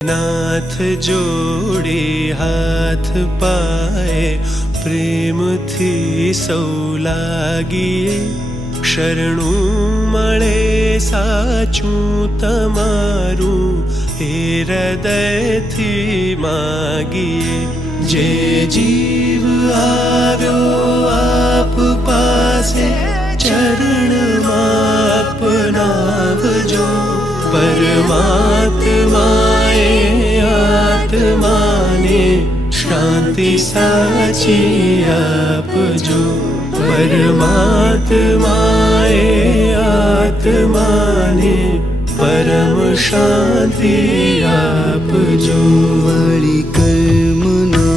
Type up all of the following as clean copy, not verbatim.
नाथ जोड़े हाथ पाए प्रेम थी सौ लागिए शरणु मळे साचू तमारू हे हृदय थी मागिए जे जीव आव्यो आप पासे चरण अपनावजो परमात्माए आत्माने शांति साची आपजो परमात्माए आत्माने परम शांति आपजो वळी कर्मना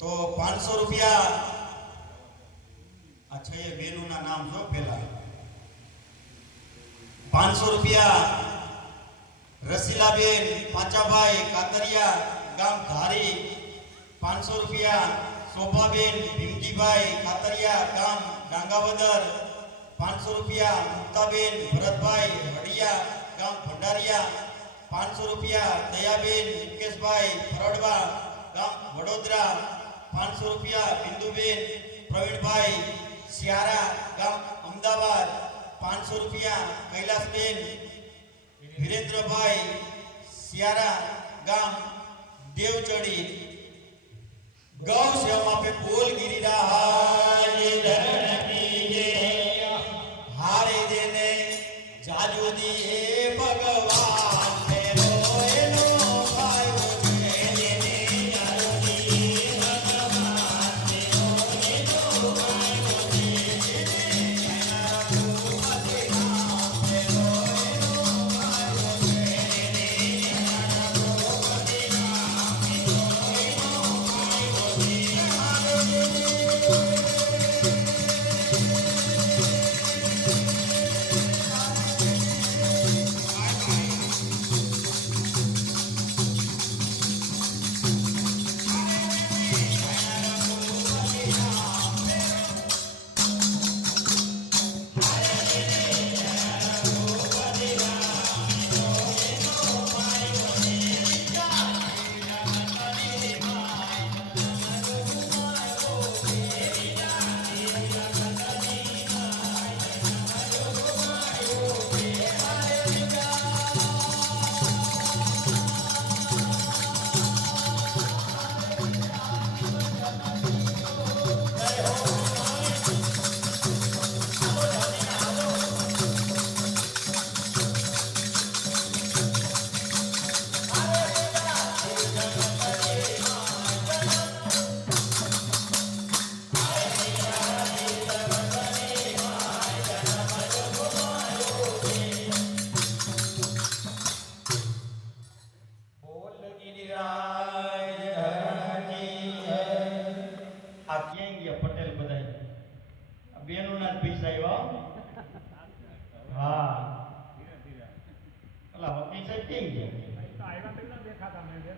तो 500 रुपया अच्छा ये बेनू ना नाम जो पहला 500 रुपया रसीलाबेन पाचाभाई कातरिया गाम धारी 500 रुपया शोभाबेन भीमजीभाई कातरिया गाम डांगावदर 500 रुपया मुक्ताबेन भरतभाई हड़िया गाम भंडारिया 500 रुपया दयाबेन मुकेशभाई फरडवा गाम वडोदरा 500 रुपया बिंदुबेन प्रवीणभाई सियारा गाम अहमदाबाद 500 रुपया कैलासबेन वीरेंद्रभाई सियारा गाम देवचड़ी गौ सेवा पे बोल गिरिराज हारे देने जाजू दिए भगवान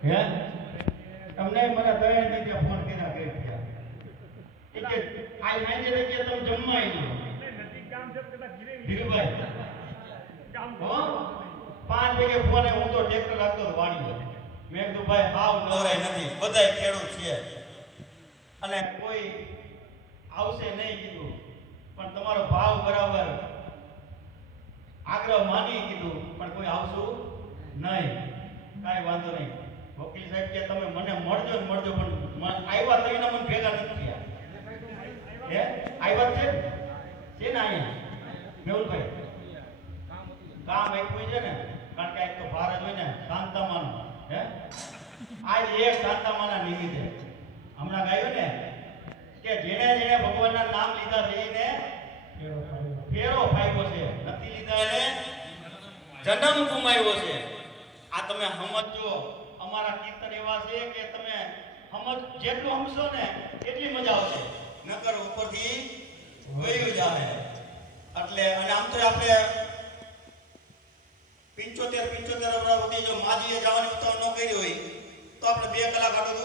હે તમને મને દયા નીચે ફોન કર્યા કે થયા એ કે આ સાંજે રહી ગયા તમે જમવા આવી ધીરુભાઈ હો 5 વાગે ફોને હું તો ટ્રેક્ટર રાખતો હતો વાડીએ મેં કીધું ભાઈ હાવ નવરાય નથી બધાય ખેડૂત છે અને કોઈ આવશે નહીં કીધું પણ તમારો ભાવ બરાબર આગ્રહ માની કીધું પણ કોઈ આવશું નહીં કાંઈ વાંધો નહીં વકીલ સાહેબ કે તમે મને મળજો ને મળજો પણ આવ્યા તો એના મને ભેગા નથી થયા હે આવ્યા છે ને અહીંયા મેહુલભાઈ કામ આપ્યું છે ને કારણ કે એક તો ભારત હોય ને શાંતામાનું હે આજ એક શાંતામાના નિમિત્તે હમણાં ગાયું ને કે જેને જેને ભગવાનના નામ લીધા છે એને ફેરો ફાવ્યો છે નથી લીધા એને જન્મ ગુમાવ્યો છે આ તમે સમજો અમારા કીર્તન એવા છે કે તમે જેટલું સમજો ને એટલી મજા આવશે નકર ઉપરથી વયું જાય એટલે અને આમ તો આપણે 75 વર્ષ સુધી જો માજીએ જવાની ઉતાવળ ન કરી હોય તો આપણે 2 કલાક આટલો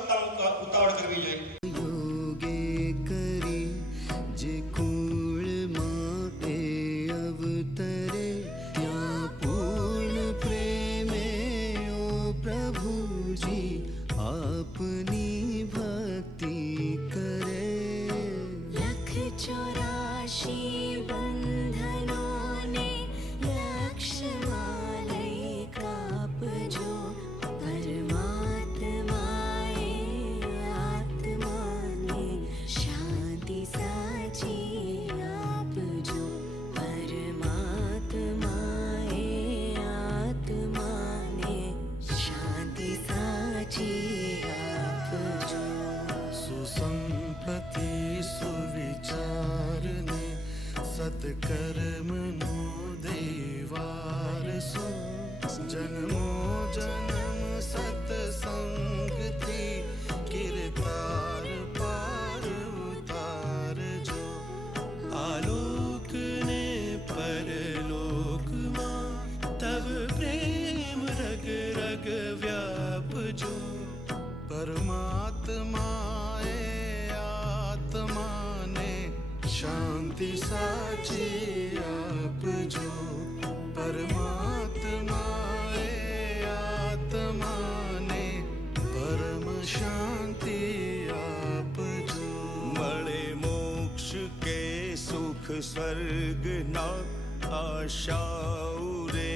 ઉતાવળ કરવી જોઈએ યોગે કરી જે કુળમાં એ અવતરે ત્યાં પૂર્ણ પ્રેમે ઓ પ્રભુજી આપની ભક્તિ કરે લખ 84 બંધનોને લક્ષમાં લઈ કાપજો પરમાત્માએ આત્માને શાંતિ સાચી આપજો પરમાત્માએ આત્માને શાંતિ સાચી આપજો સુસંપત્તિ સુવિચારને સત્કર્મનો દેવારસો જન્મો જન્મ સત્સંગથી કીર્તાર પાર ઉતારજો આલોકને પરલોકમાં તવ પ્રેમ રગ રગ વ્યાપજો પરમાત્માએ આત્માને શાંતિ સાચી આપજો પરમાત્માએ આત્માને પરમ શાંતિ આપજો મળે મોક્ષ કે સુખ સ્વર્ગના આશાઓ રે